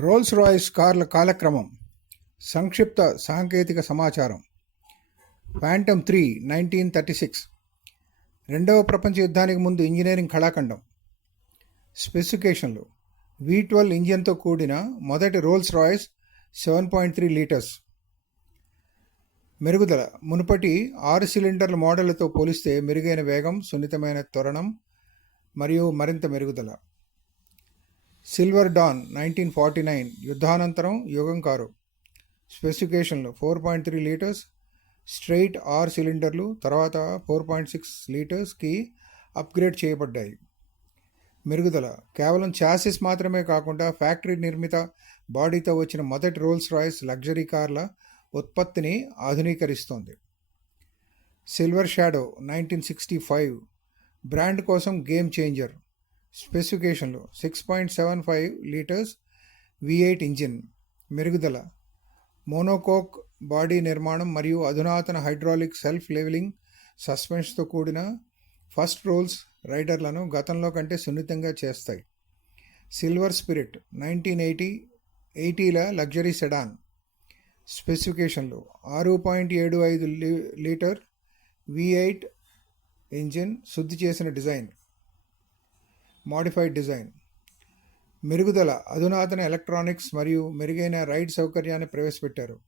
Rolls Royce కార్ల కాలక్రమం సంక్షిప్త సాంకేతిక సమాచారం. Phantom three nineteen thirty six రెండవ ప్రపంచ యుద్ధానికి ముందు ఇంజనీరింగ్ కళాఖండం. స్పెసిఫికేషన్లు వి ట్వెల్వ్ ఇంజిన్తో కూడిన మొదటి Rolls Royce seven point three litres మెరుగుదల. మునుపటి ఆరు సిలిండర్ల మోడళ్ళతో పోలిస్తే మెరుగైన వేగం సున్నితమైన త్వరణం మరియు మరింత మెరుగుదల. Silver dawn nineteen forty nine యుద్ధానంతరం యుగం కారు. స్పెసిఫికేషన్లు four point three litres straight R సిలిండర్లు తర్వాత ఫోర్ పాయింట్ సిక్స్ లీటర్స్కి అప్గ్రేడ్ చేయబడ్డాయి. మెరుగుదల. కేవలం చాసిస్ మాత్రమే కాకుండా ఫ్యాక్టరీ నిర్మిత బాడీతో వచ్చిన మొదటి రోల్స్ రాయిస్ లగ్జరీ కార్ల ఉత్పత్తిని ఆధునీకరిస్తోంది. Silver Shadow nineteen sixty five. Brand కోసం game changer. స్పెసిఫికేషన్లు six point seven five litres V eight engine మెరుగుదల మోనోకోక్ బాడీ నిర్మాణం మరియు అధునాతన హైడ్రాలిక్ సెల్ఫ్ లెవెలింగ్ సస్పెన్షన్తో కూడిన ఫస్ట్ రోల్స్ రైడర్లను గతంలో కంటే సున్నితంగా చేస్తాయి. సిల్వర్ స్పిరిట్ నైన్టీన్ ఎయిటీ ఎయిటీల లగ్జరీ సెడాన్ స్పెసిఫికేషన్లు ఆరు పాయింట్ ఏడు ఐదు లీటర్ వి ఎయిట్ ఇంజిన్ శుద్ధి చేసిన డిజైన్ మాడిఫైడ్ డిజైన్. మెరుగుదల అధునాతన ఎలక్ట్రానిక్స్ మరియు మెరుగైన రైడ్ సౌకర్యాన్ని ప్రవేశపెట్టారు.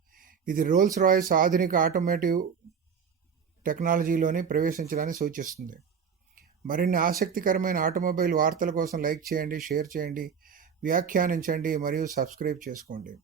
ఇది రోల్స్ రాయ్స్ ఆధునిక ఆటోమేటివ్ టెక్నాలజీలోని ప్రవేశించడాన్ని సూచిస్తుంది. మరిన్ని ఆసక్తికరమైన ఆటోమొబైల్ వార్తల కోసం లైక్ చేయండి షేర్ చేయండి వ్యాఖ్యానించండి మరియు సబ్స్క్రైబ్ చేసుకోండి.